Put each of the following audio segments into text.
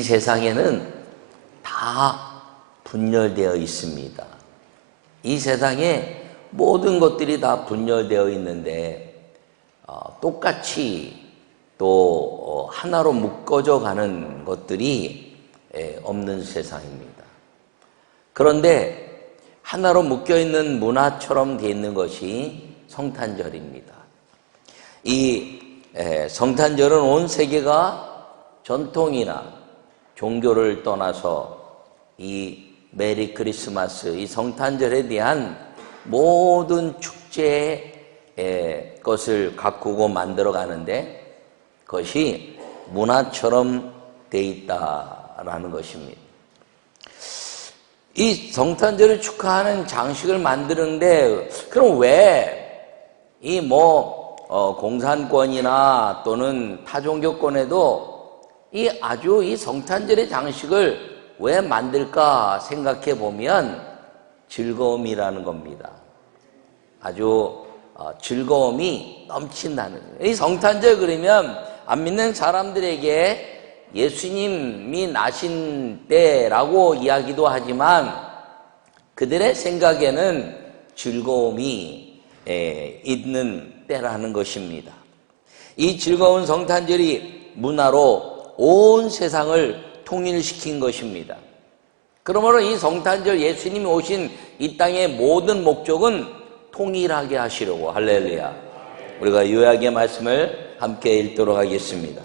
이 세상에는 다 분열되어 있습니다. 이 세상에 모든 것들이 다 분열되어 있는데 어, 똑같이 또 어, 하나로 묶어져 가는 것들이 에, 없는 세상입니다. 그런데 하나로 묶여 있는 문화처럼 되어 있는 것이 성탄절입니다. 이 에, 성탄절은 온 세계가 전통이나 종교를 떠나서 이 메리 크리스마스, 이 성탄절에 대한 모든 축제의 것을 가꾸고 만들어 가는데 그것이 문화처럼 돼 있다라는 것입니다. 이 성탄절을 축하하는 장식을 만드는데 그럼 왜 이뭐 공산권이나 또는 타종교권에도 이 아주 이 성탄절의 장식을 왜 만들까 생각해 보면 즐거움이라는 겁니다. 아주 어, 즐거움이 넘친다는. 이 성탄절 그러면 안 믿는 사람들에게 예수님이 나신 때라고 이야기도 하지만 그들의 생각에는 즐거움이 있는 때라는 것입니다. 이 즐거운 성탄절이 문화로 온 세상을 통일시킨 것입니다. 그러므로 이 성탄절 예수님이 오신 이 땅의 모든 목적은 통일하게 하시려고 할렐루야. 우리가 요약의 말씀을 함께 읽도록 하겠습니다.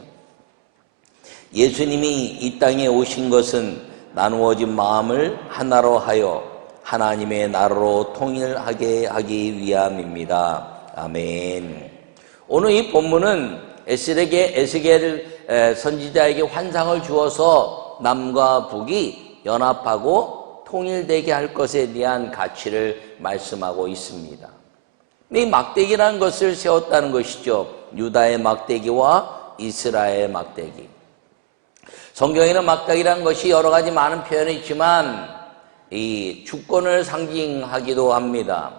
예수님이 이 땅에 오신 것은 나누어진 마음을 하나로 하여 하나님의 나라로 통일하게 하기 위함입니다. 아멘. 오늘 이 본문은 에스겔 선지자에게 환상을 주어서 남과 북이 연합하고 통일되게 할 것에 대한 가치를 말씀하고 있습니다. 이 막대기라는 것을 세웠다는 것이죠. 유다의 막대기와 이스라엘의 막대기. 성경에는 막대기라는 것이 여러 가지 많은 표현이 있지만 이 주권을 상징하기도 합니다.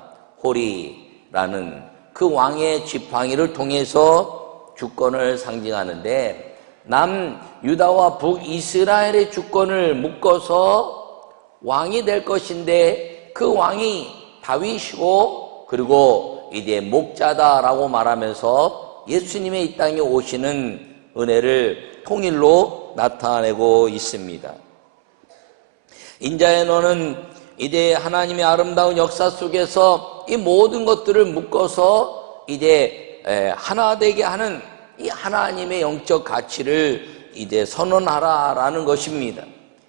호리라는 그 왕의 지팡이를 통해서 주권을 상징하는데 남 유다와 북이스라엘의 주권을 묶어서 왕이 될 것인데 그 왕이 다윗이고 그리고 이제 목자다라고 말하면서 예수님의 이 땅에 오시는 은혜를 통일로 나타내고 있습니다. 인자의 너는 이제 하나님의 아름다운 역사 속에서 이 모든 것들을 묶어서 이제 하나 되게 하는 이 하나님의 영적 가치를 이제 선언하라라는 것입니다.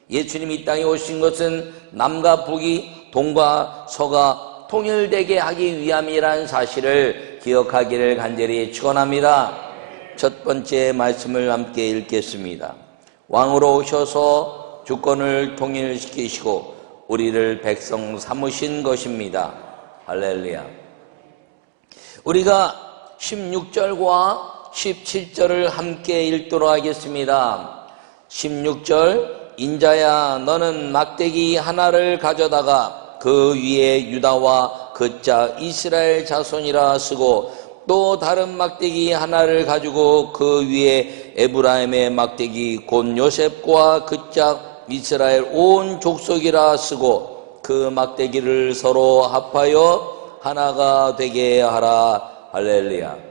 예수님이 이 땅에 오신 것은 남과 북이 동과 서가 통일되게 하기 위함이라는 사실을 기억하기를 간절히 축원합니다. 첫 번째 말씀을 함께 읽겠습니다. 왕으로 오셔서 주권을 통일시키시고 우리를 백성 삼으신 것입니다. 할렐루야. 우리가 16절과 17절을 함께 읽도록 하겠습니다. 16절 인자야 너는 막대기 하나를 가져다가 그 위에 유다와 그 자 이스라엘 자손이라 쓰고 또 다른 막대기 하나를 가지고 그 위에 에브라임의 막대기 곧 요셉과 그 자 이스라엘 온 족속이라 쓰고 그 막대기를 서로 합하여 하나가 되게 하라 할렐루야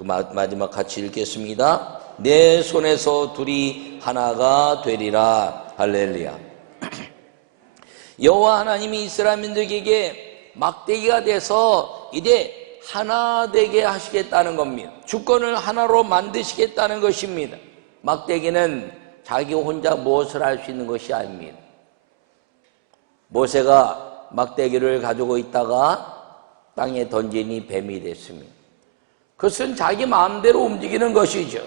그 마지막 같이 읽겠습니다 내 손에서 둘이 하나가 되리라 할렐루야 여호와 하나님이 이스라엘 민족에게 막대기가 돼서 이제 하나 되게 하시겠다는 겁니다. 주권을 하나로 만드시겠다는 것입니다. 막대기는 자기 혼자 무엇을 할 수 있는 것이 아닙니다. 모세가 막대기를 가지고 있다가 땅에 던지니 뱀이 됐습니다. 그것은 자기 마음대로 움직이는 것이죠.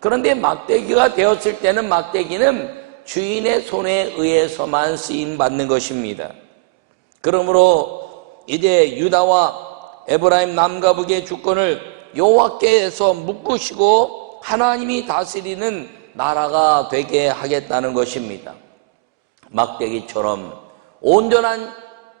그런데 막대기가 되었을 때는 막대기는 주인의 손에 의해서만 쓰임 받는 것입니다. 그러므로 이제 유다와 에브라임 남과 북의 주권을 여호와께서 묶으시고 하나님이 다스리는 나라가 되게 하겠다는 것입니다. 막대기처럼 온전한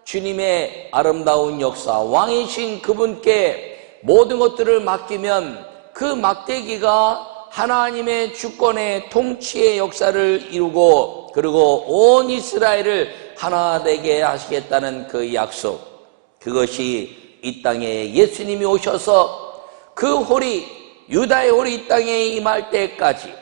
주님의 아름다운 역사, 왕이신 그분께 모든 것들을 맡기면 그 막대기가 하나님의 주권의 통치의 역사를 이루고 그리고 온 이스라엘을 하나 되게 하시겠다는 그 약속. 그것이 이 땅에 예수님이 오셔서 그 홀이 유다의 홀이 이 땅에 임할 때까지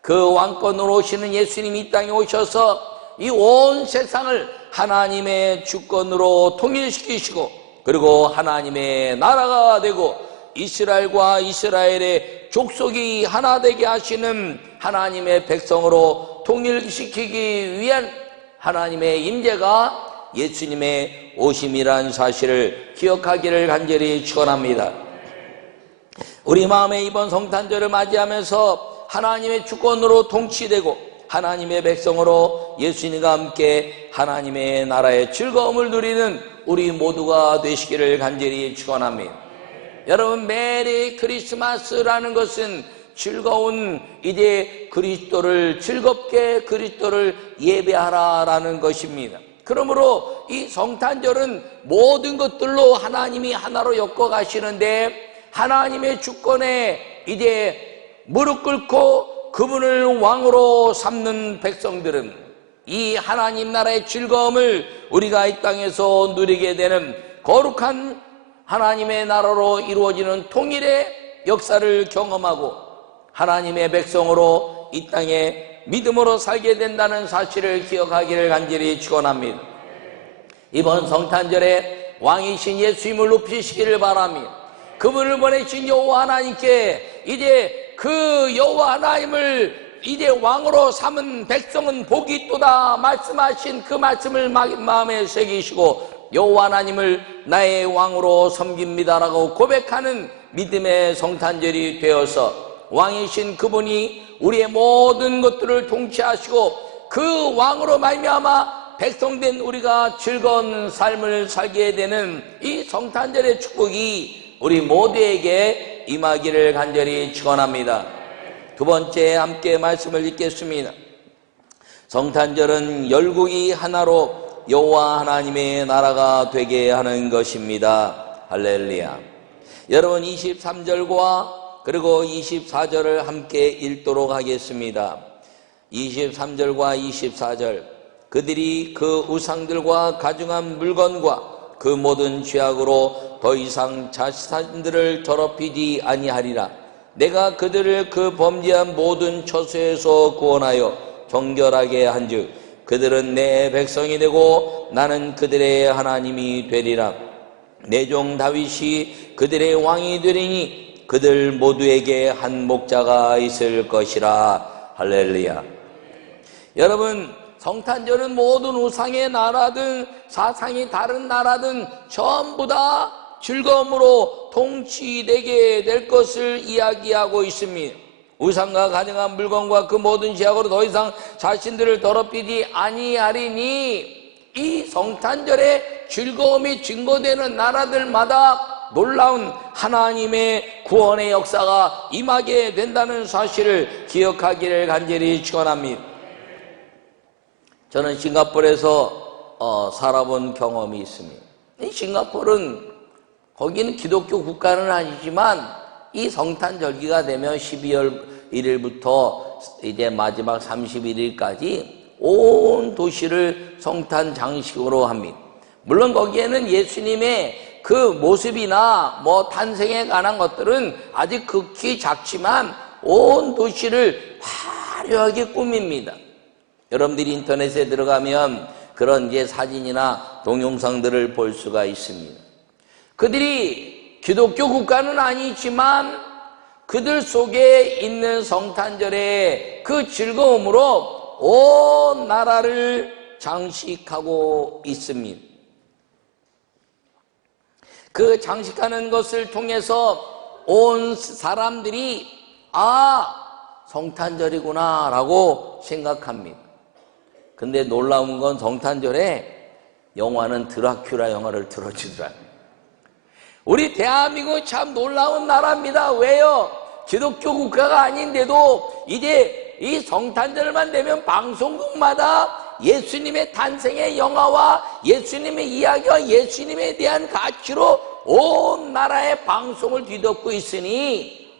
그 왕권으로 오시는 예수님이 이 땅에 오셔서 이 온 세상을 하나님의 주권으로 통일시키시고 그리고 하나님의 나라가 되고 이스라엘과 이스라엘의 족속이 하나 되게 하시는 하나님의 백성으로 통일시키기 위한 하나님의 임재가 예수님의 오심이란 사실을 기억하기를 간절히 축원합니다. 우리 마음에 이번 성탄절을 맞이하면서 하나님의 주권으로 통치되고 하나님의 백성으로 예수님과 함께 하나님의 나라의 즐거움을 누리는 우리 모두가 되시기를 간절히 축원합니다. 여러분 메리 크리스마스라는 것은 즐거운 이제 그리스도를 즐겁게 그리스도를 예배하라라는 것입니다. 그러므로 이 성탄절은 모든 것들로 하나님이 하나로 엮어 가시는데 하나님의 주권에 이제 무릎 꿇고 그분을 왕으로 삼는 백성들은 이 하나님 나라의 즐거움을 우리가 이 땅에서 누리게 되는 거룩한 하나님의 나라로 이루어지는 통일의 역사를 경험하고 하나님의 백성으로 이 땅에 믿음으로 살게 된다는 사실을 기억하기를 간절히 축원합니다. 이번 성탄절에 왕이신 예수님을 높이시기를 바랍니다. 그분을 보내신 여호와 하나님께 이제 그 여호와 하나님을 이제 왕으로 삼은 백성은 복이 있도다 말씀하신 그 말씀을 마음에 새기시고 여호와 하나님을 나의 왕으로 섬깁니다라고 고백하는 믿음의 성탄절이 되어서 왕이신 그분이 우리의 모든 것들을 통치하시고 그 왕으로 말미암아 백성된 우리가 즐거운 삶을 살게 되는 이 성탄절의 축복이 우리 모두에게 임하기를 간절히 축원합니다. 두 번째 함께 말씀을 읽겠습니다. 성탄절은 열국이 하나로 여호와 하나님의 나라가 되게 하는 것입니다. 할렐루야. 여러분 23절과 그리고 24절을 함께 읽도록 하겠습니다. 23절과 24절 그들이 그 우상들과 가중한 물건과 그 모든 죄악으로 더 이상 자신들을 더럽히지 아니하리라. 내가 그들을 그 범죄한 모든 처소에서 구원하여 정결하게 한즉 그들은 내 백성이 되고 나는 그들의 하나님이 되리라. 내 종 다윗이 그들의 왕이 되리니 그들 모두에게 한 목자가 있을 것이라. 할렐루야. 여러분, 성탄절은 모든 우상의 나라든 사상이 다른 나라든 전부 다 즐거움으로 통치되게 될 것을 이야기하고 있습니다. 우상과 가능한 물건과 그 모든 지약으로 더 이상 자신들을 더럽히지 아니하리니 이 성탄절에 즐거움이 증거되는 나라들마다 놀라운 하나님의 구원의 역사가 임하게 된다는 사실을 기억하기를 간절히 축원합니다. 저는 싱가포르에서 어, 살아본 경험이 있습니다. 이 싱가포르는 거기는 기독교 국가는 아니지만 이 성탄 절기가 되면 12월 1일부터 이제 마지막 31일까지 온 도시를 성탄 장식으로 합니다. 물론 거기에는 예수님의 그 모습이나 뭐 탄생에 관한 것들은 아직 극히 작지만 온 도시를 화려하게 꾸밉니다. 여러분들이 인터넷에 들어가면 그런 이제 사진이나 동영상들을 볼 수가 있습니다. 그들이 기독교 국가는 아니지만 그들 속에 있는 성탄절의 그 즐거움으로 온 나라를 장식하고 있습니다. 그 장식하는 것을 통해서 온 사람들이 아, 성탄절이구나 라고 생각합니다. 근데 놀라운 건 성탄절에 영화는 드라큘라 영화를 틀어주더라. 우리 대한민국 참 놀라운 나라입니다. 왜요? 기독교 국가가 아닌데도 이제 이 성탄절만 되면 방송국마다 예수님의 탄생의 영화와 예수님의 이야기와 예수님에 대한 가치로 온 나라의 방송을 뒤덮고 있으니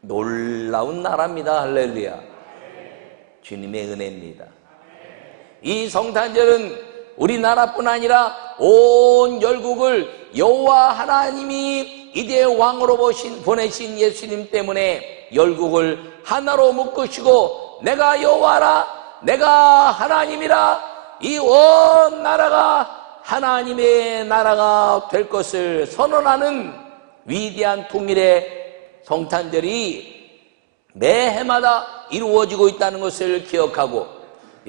놀라운 나라입니다. 할렐루야. 주님의 은혜입니다. 이 성탄절은 우리나라뿐 아니라 온 열국을 여호와 하나님이 이제 왕으로 보신 보내신 예수님 때문에 열국을 하나로 묶으시고 내가 여호와라 내가 하나님이라 이 온 나라가 하나님의 나라가 될 것을 선언하는 위대한 통일의 성탄절이 매 해마다 이루어지고 있다는 것을 기억하고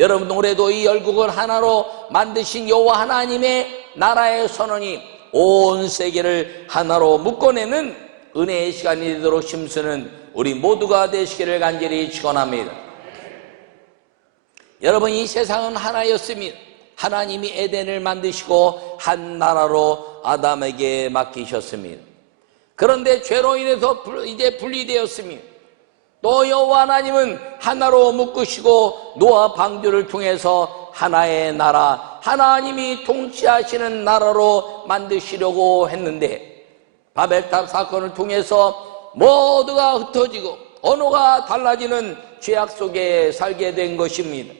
여러분 올해도 이 열국을 하나로 만드신 여호와 하나님의 나라의 선언이 온 세계를 하나로 묶어내는 은혜의 시간이 되도록 힘쓰는 우리 모두가 되시기를 간절히 축원합니다. 여러분 이 세상은 하나였습니다. 하나님이 에덴을 만드시고 한 나라로 아담에게 맡기셨습니다. 그런데 죄로 인해서 불- 이제 분리되었습니다. 또 여호와 하나님은 하나로 묶으시고 노아 방주를 통해서 하나의 나라, 하나님이 통치하시는 나라로 만드시려고 했는데 바벨탑 사건을 통해서 모두가 흩어지고 언어가 달라지는 죄악 속에 살게 된 것입니다.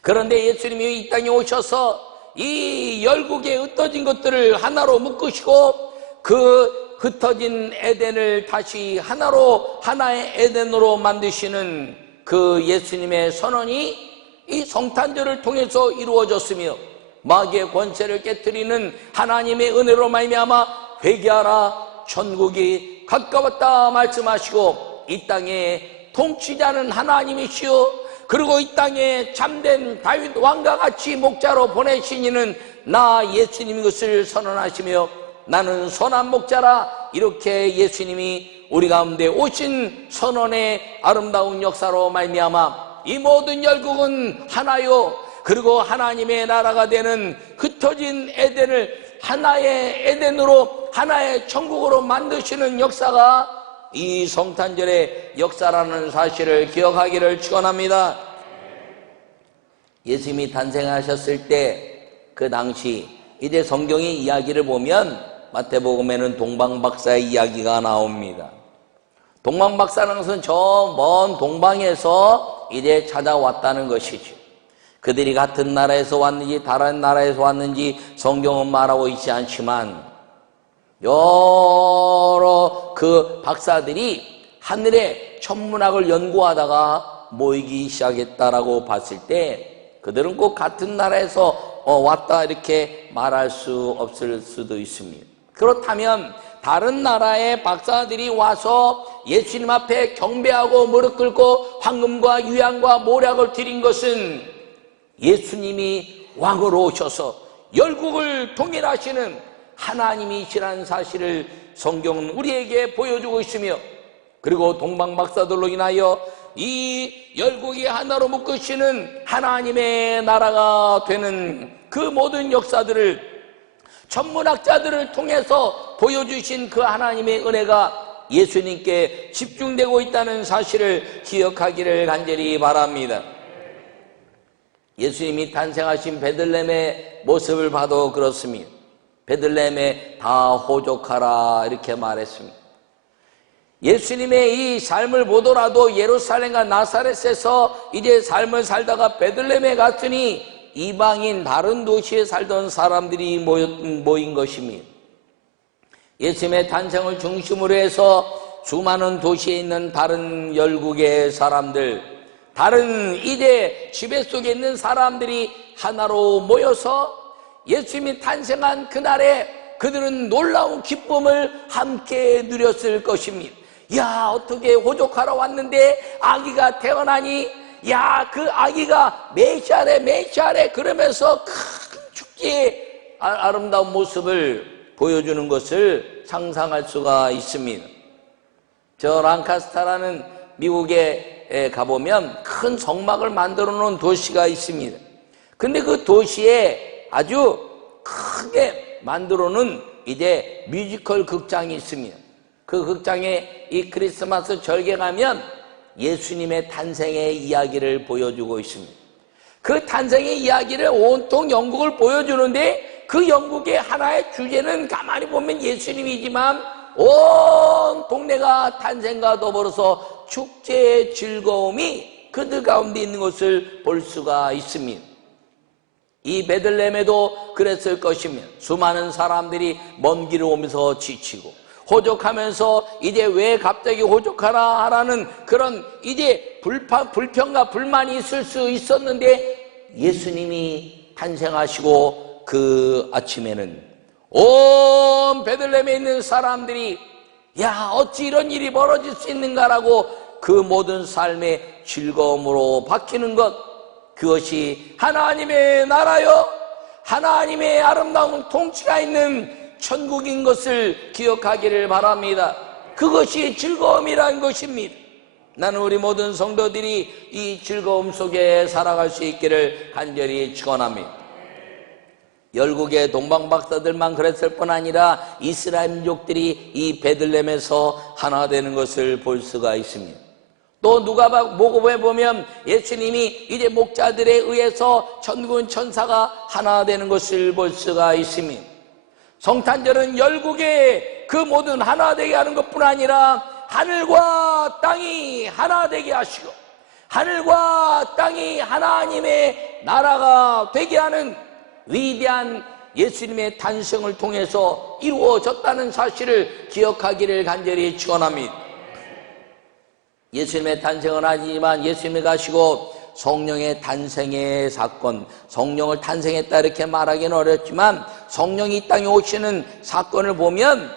그런데 예수님이 이 땅에 오셔서 이 열국에 흩어진 것들을 하나로 묶으시고 그 흩어진 에덴을 다시 하나로 하나의 에덴으로 만드시는 그 예수님의 선언이 이 성탄절을 통해서 이루어졌으며 마귀의 권세를 깨뜨리는 하나님의 은혜로 말미암아 회개하라 천국이 가까웠다 말씀하시고 이 땅에 통치자는 하나님이시요. 그리고 이 땅에 참된 다윗 왕과 같이 목자로 보내신 이는 나 예수님인 것을 선언하시며 나는 선한 목자라 이렇게 예수님이 우리 가운데 오신 선언의 아름다운 역사로 말미암아 이 모든 열국은 하나요 그리고 하나님의 나라가 되는 흩어진 에덴을 하나의 에덴으로 하나의 천국으로 만드시는 역사가 이 성탄절의 역사라는 사실을 기억하기를 축원합니다. 예수님이 탄생하셨을 때 그 당시 이제 성경의 이야기를 보면 마태복음에는 동방박사의 이야기가 나옵니다. 동방박사는 것은 저 먼 동방에서 이제 찾아왔다는 것이죠. 그들이 같은 나라에서 왔는지 다른 나라에서 왔는지 성경은 말하고 있지 않지만 여러 그 박사들이 하늘의 천문학을 연구하다가 모이기 시작했다라고 봤을 때 그들은 꼭 같은 나라에서 어, 왔다 이렇게 말할 수 없을 수도 있습니다. 그렇다면 다른 나라의 박사들이 와서 예수님 앞에 경배하고 무릎 꿇고 황금과 유향과 모략을 드린 것은 예수님이 왕으로 오셔서 열국을 통일하시는 하나님이시라는 사실을 성경은 우리에게 보여주고 있으며 그리고 동방 박사들로 인하여 이 열국이 하나로 묶으시는 하나님의 나라가 되는 그 모든 역사들을 천문학자들을 통해서 보여주신 그 하나님의 은혜가 예수님께 집중되고 있다는 사실을 기억하기를 간절히 바랍니다. 예수님이 탄생하신 베들렘의 모습을 봐도 그렇습니다. 베들렘에 다 호족하라 이렇게 말했습니다. 예수님의 이 삶을 보더라도 예루살렘과 나사렛에서 이제 삶을 살다가 베들렘에 갔으니 이방인 다른 도시에 살던 사람들이 모인 것입니다. 예수님의 탄생을 중심으로 해서 수많은 도시에 있는 다른 열국의 사람들, 다른 이제 지배 속에 있는 사람들이 하나로 모여서 예수님이 탄생한 그날에 그들은 놀라운 기쁨을 함께 누렸을 것입니다. 야, 어떻게 호족하러 왔는데 아기가 태어나니? 야, 그 아기가 메시아래, 메시아래 그러면서 큰 축제의 아- 아름다운 모습을 보여주는 것을 상상할 수가 있습니다. 저 랑카스타라는 미국에 에 가보면 큰 성막을 만들어 놓은 도시가 있습니다. 근데 그 도시에 아주 크게 만들어 놓은 이제 뮤지컬 극장이 있습니다. 그 극장에 이 크리스마스 절개 가면 예수님의 탄생의 이야기를 보여주고 있습니다. 그 탄생의 이야기를 온통 영국을 보여주는데 그 영국의 하나의 주제는 가만히 보면 예수님이지만 온 동네가 탄생과 더불어서 축제의 즐거움이 그들 가운데 있는 것을 볼 수가 있습니다. 이 베들렘에도 그랬을 것이며 수많은 사람들이 먼 길을 오면서 지치고 호족하면서 이제 왜 갑자기 호족하나 하라는 그런 이제 불파, 불평과 불만이 있을 수 있었는데 예수님이 탄생하시고 그 아침에는 온 베들렘에 있는 사람들이 야 어찌 이런 일이 벌어질 수 있는가라고 그 모든 삶의 즐거움으로 바뀌는 것. 그것이 하나님의 나라요. 하나님의 아름다운 통치가 있는 천국인 것을 기억하기를 바랍니다. 그것이 즐거움이란 것입니다. 나는 우리 모든 성도들이 이 즐거움 속에 살아갈 수 있기를 간절히 축원합니다. 열국의 동방 박사들만 그랬을 뿐 아니라 이스라엘 민족들이 이 베들렘에서 하나 되는 것을 볼 수가 있습니다. 또 누가 목업에 보면 예수님이 이제 목자들에 의해서 천군 천사가 하나 되는 것을 볼 수가 있습니다. 성탄절은 열국의 그 모든 하나 되게 하는 것뿐 아니라 하늘과 땅이 하나 되게 하시고 하늘과 땅이 하나님의 나라가 되게 하는 위대한 예수님의 탄생을 통해서 이루어졌다는 사실을 기억하기를 간절히 축원합니다. 예수님의 탄생은 아니지만 예수님이 가시고 성령의 탄생의 사건, 성령을 탄생했다 이렇게 말하기는 어렵지만 성령이 이 땅에 오시는 사건을 보면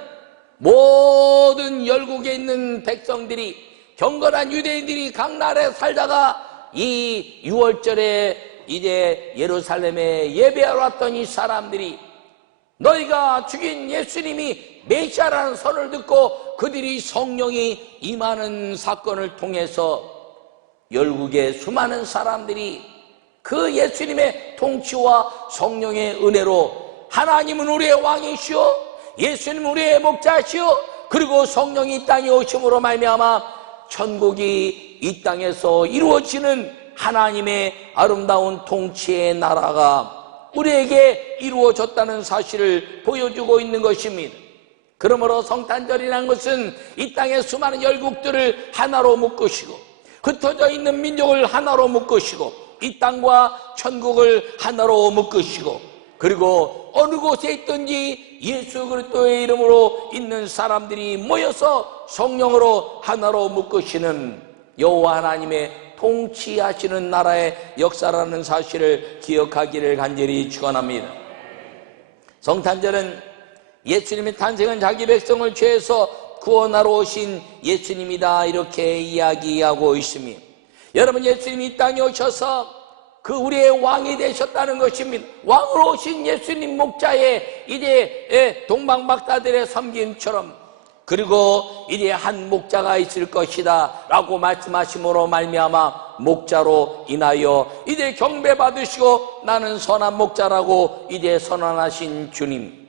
모든 열국에 있는 백성들이 경건한 유대인들이 각 나라에 살다가 이 6월절에 이제 예루살렘에 예배하러 왔던 이 사람들이 너희가 죽인 예수님이 메시아라는 선을 듣고 그들이 성령이 임하는 사건을 통해서 열국의 수많은 사람들이 그 예수님의 통치와 성령의 은혜로 하나님은 우리의 왕이시오 예수님은 우리의 목자시오 그리고 성령이 이 땅에 오심으로 말미암아 천국이 이 땅에서 이루어지는 하나님의 아름다운 통치의 나라가 우리에게 이루어졌다는 사실을 보여주고 있는 것입니다. 그러므로 성탄절이라는 것은 이 땅의 수많은 열국들을 하나로 묶으시고 흩어져 있는 민족을 하나로 묶으시고 이 땅과 천국을 하나로 묶으시고 그리고 어느 곳에 있든지 예수 그리스도의 이름으로 있는 사람들이 모여서 성령으로 하나로 묶으시는 여호와 하나님의 통치하시는 나라의 역사라는 사실을 기억하기를 간절히 축원합니다. 성탄절은 예수님의 탄생은 자기 백성을 죄에서 구원하러 오신 예수님이다 이렇게 이야기하고 있습니다. 여러분 예수님이 이 땅에 오셔서 그 우리의 왕이 되셨다는 것입니다. 왕으로 오신 예수님 목자의 이제 동방박사들의 섬김처럼 그리고 이제 한 목자가 있을 것이다 라고 말씀하심으로 말미암아 목자로 인하여 이제 경배 받으시고 나는 선한 목자라고 이제 선언하신 주님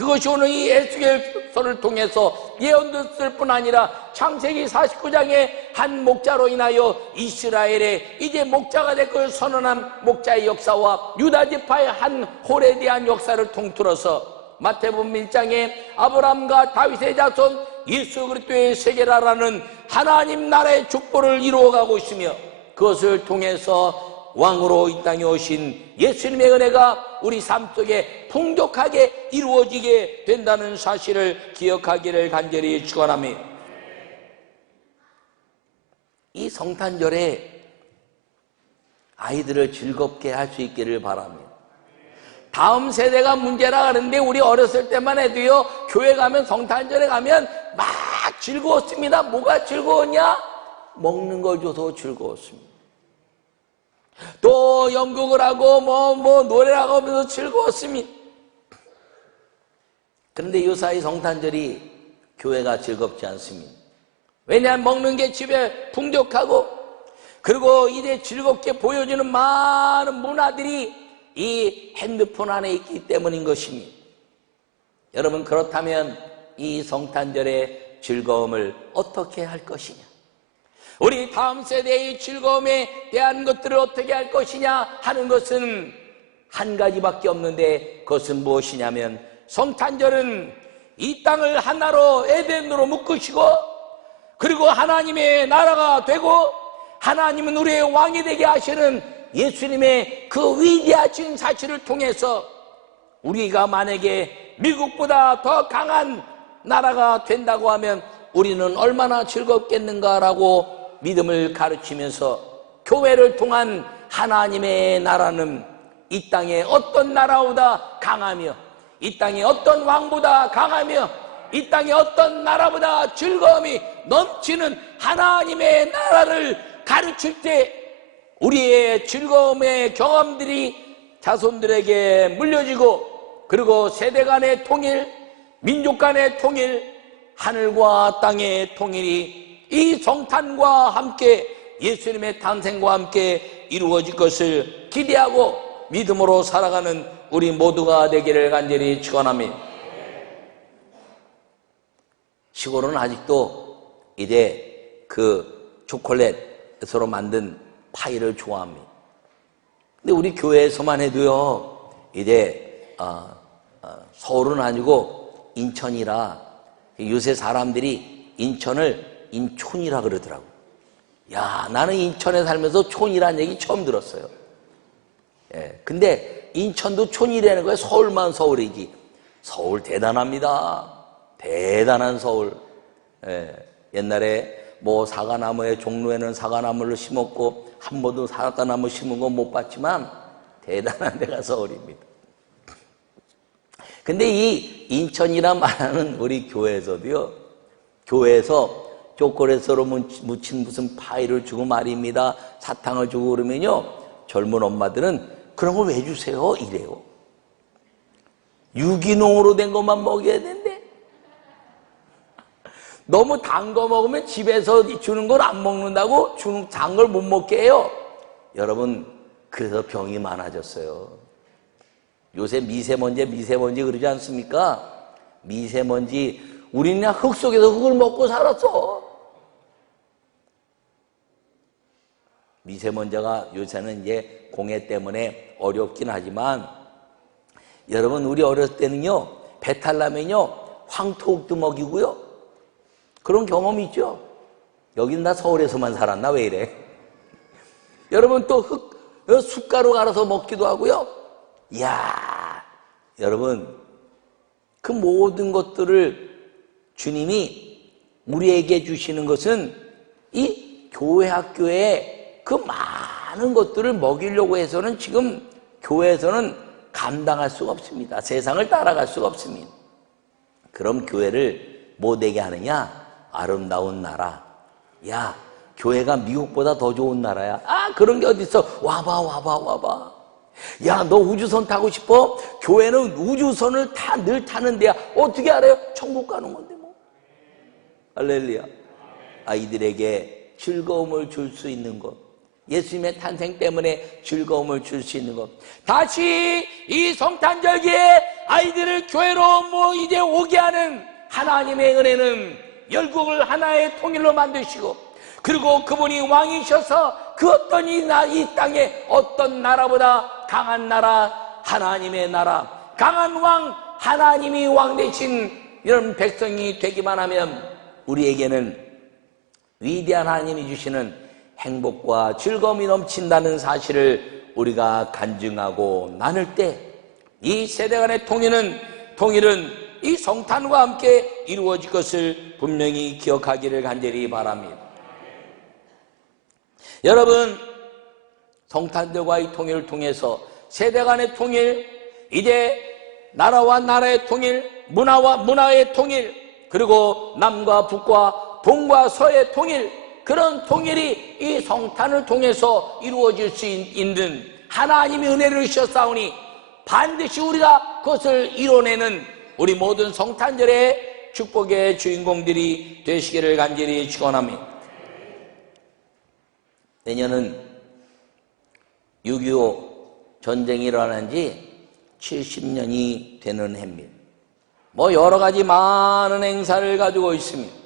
그것이 오늘 이 에스겔서를 통해서 예언됐을 뿐 아니라 창세기 49장의 한 목자로 인하여 이스라엘의 이제 목자가 될 것을 선언한 목자의 역사와 유다지파의 한 홀에 대한 역사를 통틀어서 마태복음 1장에 아브람과 다윗의 자손 예수 그리스도의 세계라라는 하나님 나라의 축복을 이루어가고 있으며 그것을 통해서 왕으로 이 땅에 오신 예수님의 은혜가 우리 삶 속에 풍족하게 이루어지게 된다는 사실을 기억하기를 간절히 축원합니다. 이 성탄절에 아이들을 즐겁게 할 수 있기를 바랍니다. 다음 세대가 문제라 하는데 우리 어렸을 때만 해도요 교회 가면 성탄절에 가면 막 즐거웠습니다. 뭐가 즐거웠냐? 먹는 걸 줘서 즐거웠습니다. 또 연극을 하고 뭐, 뭐 노래를 하고 하면서 즐거웠습니다. 그런데 요사이 성탄절이 교회가 즐겁지 않습니다. 왜냐하면 먹는 게 집에 풍족하고 그리고 이제 즐겁게 보여주는 많은 문화들이 이 핸드폰 안에 있기 때문인 것입니다. 여러분 그렇다면 이 성탄절의 즐거움을 어떻게 할 것이냐? 우리 다음 세대의 즐거움에 대한 것들을 어떻게 할 것이냐 하는 것은 한 가지밖에 없는데 그것은 무엇이냐면 성탄절은 이 땅을 하나로 에덴으로 묶으시고 그리고 하나님의 나라가 되고 하나님은 우리의 왕이 되게 하시는 예수님의 그 위대하신 사실을 통해서 우리가 만약에 미국보다 더 강한 나라가 된다고 하면 우리는 얼마나 즐겁겠는가라고 믿음을 가르치면서 교회를 통한 하나님의 나라는 이 땅의 어떤 나라보다 강하며 이 땅의 어떤 왕보다 강하며 이 땅의 어떤 나라보다 즐거움이 넘치는 하나님의 나라를 가르칠 때 우리의 즐거움의 경험들이 자손들에게 물려지고 그리고 세대 간의 통일, 민족 간의 통일, 하늘과 땅의 통일이 이 성탄과 함께 예수님의 탄생과 함께 이루어질 것을 기대하고 믿음으로 살아가는 우리 모두가 되기를 간절히 축원합니다. 시골은 아직도 이제 그 초콜릿으로 만든 파이를 좋아합니다. 근데 우리 교회에서만 해도요, 이제 어, 어, 서울은 아니고 인천이라 요새 사람들이 인천을 인촌이라 그러더라고. 야, 나는 인천에 살면서 촌이라는 얘기 처음 들었어요. 예, 근데 인천도 촌이라는 거예요. 서울만 서울이지. 서울 대단합니다. 대단한 서울. 예, 옛날에 뭐 사과나무에 종로에는 사과나무를 심었고 한 번도 사과나무 심은 거못 봤지만 대단한 데가 서울입니다. 근데 이 인천이란 말하는 우리 교회에서도요, 교회에서 초콜릿으로 묻힌 무슨 파이를 주고 말입니다. 사탕을 주고 그러면요, 젊은 엄마들은 그런 걸 왜 주세요? 이래요. 유기농으로 된 것만 먹여야 된대. 너무 단 거 먹으면 집에서 주는 걸 안 먹는다고 주는 단 걸 못 먹게 해요. 여러분, 그래서 병이 많아졌어요. 요새 미세먼지, 미세먼지 그러지 않습니까? 미세먼지, 우리는 흙 속에서 흙을 먹고 살았어. 미세먼지가 요새는 이제 공해 때문에 어렵긴 하지만 여러분 우리 어렸을 때는요 배탈 나면요 황토흙도 먹이고요. 그런 경험이 있죠. 여긴 나 서울에서만 살았나? 왜 이래? 여러분 또 흙, 숟가루 갈아서 먹기도 하고요. 이야 여러분 그 모든 것들을 주님이 우리에게 주시는 것은 이 교회 학교에 그 많은 것들을 먹이려고 해서는 지금 교회에서는 감당할 수가 없습니다. 세상을 따라갈 수가 없습니다. 그럼 교회를 못되게 하느냐? 아름다운 나라. 야, 교회가 미국보다 더 좋은 나라야. 아, 그런 게 어딨어. 와봐, 와봐, 와봐. 야, 너 우주선 타고 싶어? 교회는 우주선을 다 늘 타는 데야. 어떻게 알아요? 천국 가는 건데, 뭐. 할렐루야. 아이들에게 즐거움을 줄 수 있는 것. 예수님의 탄생 때문에 즐거움을 줄 수 있는 것. 다시 이 성탄절기에 아이들을 교회로 뭐 이제 오게 하는 하나님의 은혜는 열국을 하나의 통일로 만드시고 그리고 그분이 왕이셔서 그 어떤 이, 나, 이 땅에 어떤 나라보다 강한 나라 하나님의 나라 강한 왕 하나님이 왕 되신 이런 백성이 되기만 하면 우리에게는 위대한 하나님이 주시는 행복과 즐거움이 넘친다는 사실을 우리가 간증하고 나눌 때 이 세대 간의 통일은 통일은 이 성탄과 함께 이루어질 것을 분명히 기억하기를 간절히 바랍니다. 여러분 성탄절과의 통일을 통해서 세대 간의 통일 이제 나라와 나라의 통일 문화와 문화의 통일 그리고 남과 북과 동과 서의 통일 그런 통일이 이 성탄을 통해서 이루어질 수 있는 하나님의 은혜를 주셨사오니 반드시 우리가 그것을 이뤄내는 우리 모든 성탄절의 축복의 주인공들이 되시기를 간절히 축원합니다. 내년은 6.25 전쟁이 일어난 지 70년이 되는 해입니다. 뭐 여러 가지 많은 행사를 가지고 있습니다.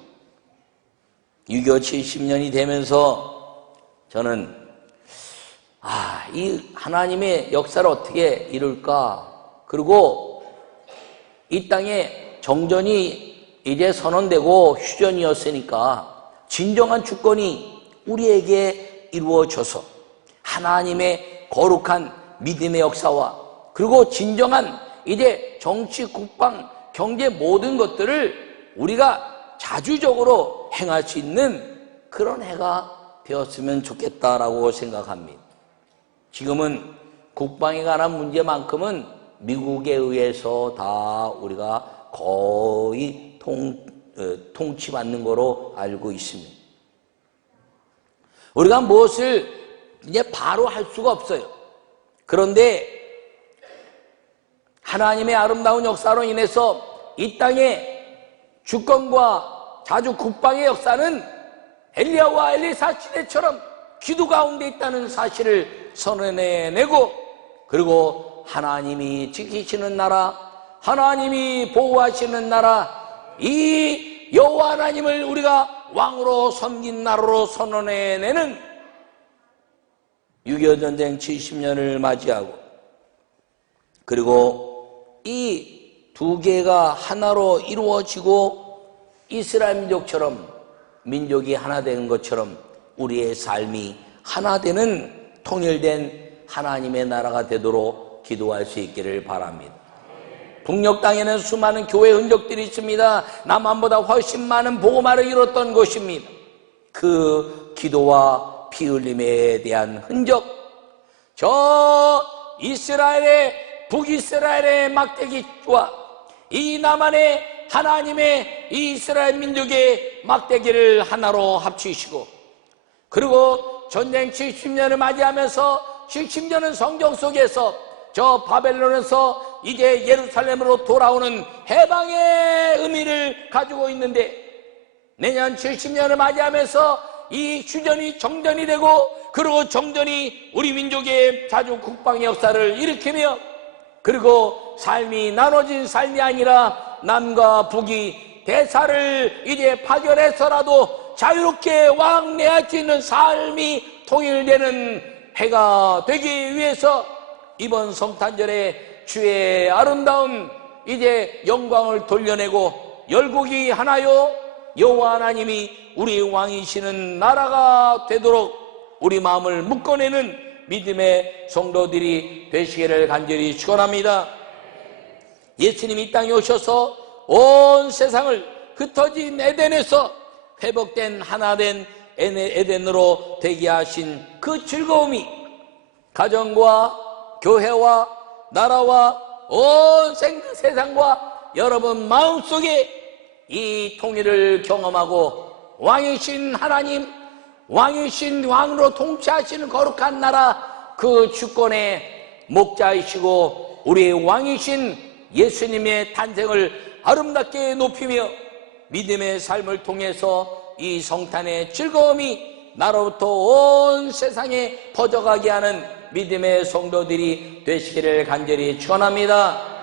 6.25 70년이 되면서 저는 아, 이 하나님의 역사를 어떻게 이룰까? 그리고 이 땅에 정전이 이제 선언되고 휴전이었으니까 진정한 주권이 우리에게 이루어져서 하나님의 거룩한 믿음의 역사와 그리고 진정한 이제 정치, 국방, 경제 모든 것들을 우리가 자주적으로 행할 수 있는 그런 해가 되었으면 좋겠다라고 생각합니다. 지금은 국방에 관한 문제만큼은 미국에 의해서 다 우리가 거의 통, 어, 통치받는 거로 알고 있습니다. 우리가 무엇을 이제 바로 할 수가 없어요. 그런데 하나님의 아름다운 역사로 인해서 이 땅의 주권과 자주 국방의 역사는 엘리야와 엘리사 시대처럼 기도 가운데 있다는 사실을 선언해내고 그리고 하나님이 지키시는 나라 하나님이 보호하시는 나라 이 여호와 하나님을 우리가 왕으로 섬긴 나라로 선언해내는 6.25 전쟁 70년을 맞이하고 그리고 이 두 개가 하나로 이루어지고 이스라엘 민족처럼 민족이 하나 되는 것처럼 우리의 삶이 하나 되는 통일된 하나님의 나라가 되도록 기도할 수 있기를 바랍니다. 북녘 땅에는 수많은 교회 흔적들이 있습니다. 남한보다 훨씬 많은 복음화를 이뤘던 곳입니다. 그 기도와 피 흘림에 대한 흔적, 저 이스라엘의 북이스라엘의 막대기와 이 남한의 하나님의 이 이스라엘 민족의 막대기를 하나로 합치시고 그리고 전쟁 70년을 맞이하면서 70년은 성경 속에서 저 바벨론에서 이제 예루살렘으로 돌아오는 해방의 의미를 가지고 있는데 내년 70년을 맞이하면서 이 휴전이 정전이 되고 그리고 정전이 우리 민족의 자주 국방의 역사를 일으키며 그리고 삶이 나눠진 삶이 아니라 남과 북이 대사를 이제 파견해서라도 자유롭게 왕래할 수 있는 삶이 통일되는 해가 되기 위해서 이번 성탄절에 주의 아름다운 이제 영광을 돌려내고 열국이 하나요 여호와 하나님이 우리 왕이시는 나라가 되도록 우리 마음을 묶어내는 믿음의 성도들이 되시기를 간절히 축원합니다. 예수님이 이 땅에 오셔서 온 세상을 흩어진 에덴에서 회복된 하나 된 에덴으로 되게 하신 그 즐거움이 가정과 교회와 나라와 온 세상과 여러분 마음속에 이 통일을 경험하고 왕이신 하나님 왕이신 왕으로 통치하시는 거룩한 나라 그 주권의 목자이시고 우리의 왕이신 예수님의 탄생을 아름답게 높이며 믿음의 삶을 통해서 이 성탄의 즐거움이 나로부터 온 세상에 퍼져가게 하는 믿음의 성도들이 되시기를 간절히 축원합니다.